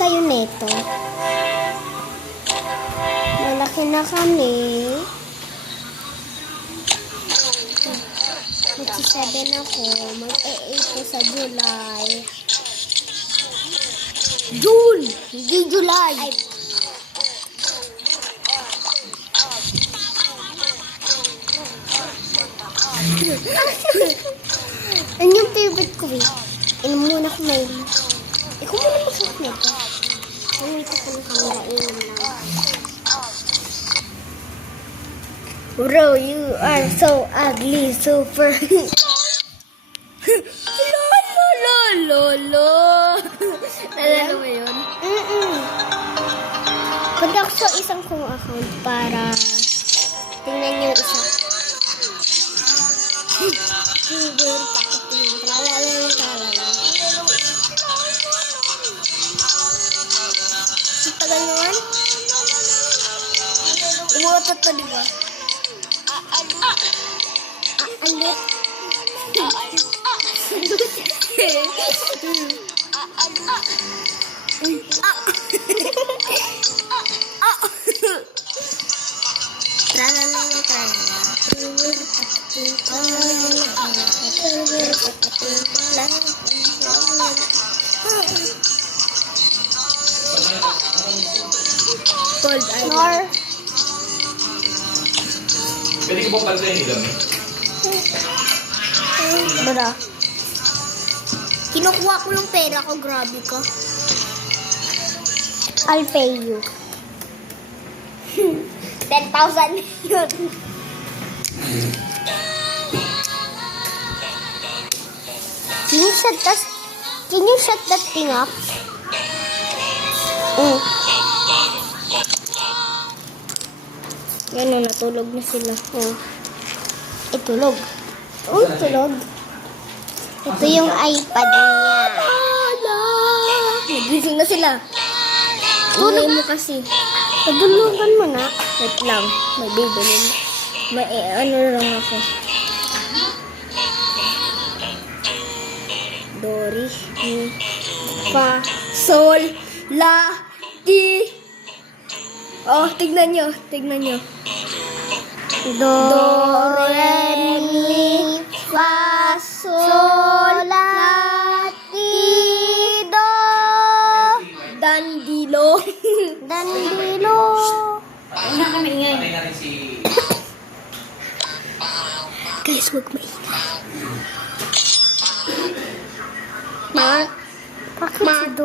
kayo neto. Malaki na kami. Mag-7 ako. Mag-8 ko sa July. June! Hindi July! Ay, ano yung favorite ko eh? Inom muna ko may... Ikaw muna mag-suot nito. Wait ako ng camera. Inom lang. Bro, you are so ugly, super. Lolo. Nalala mo yun? Punta ako sa isang kong account para tingnan yung isa. Tagal naman. Umuotot to, di ba? Alit. Cold Iron. Pwede ko bang palitan yung ilaw? Bra. Kinukuha ko yung pera ko, grabe ka. I'll pay you. 10,000 yun. Can you shut that thing up? Yan, natulog na sila. Itulog. Tulog. Ito yung iPad niya. Nagising na sila. Tulog mo kasi. Padulugan mo na. Wait lang. May bibilin. May ano lang ako. Dori, mi, fa, sol, la, ti. Oh, tignan nyo. Do, re, mi, fa, sol, la, ti, do. Dandilo. Patay na rin si... Guys, wag maingay. Bakit si Do?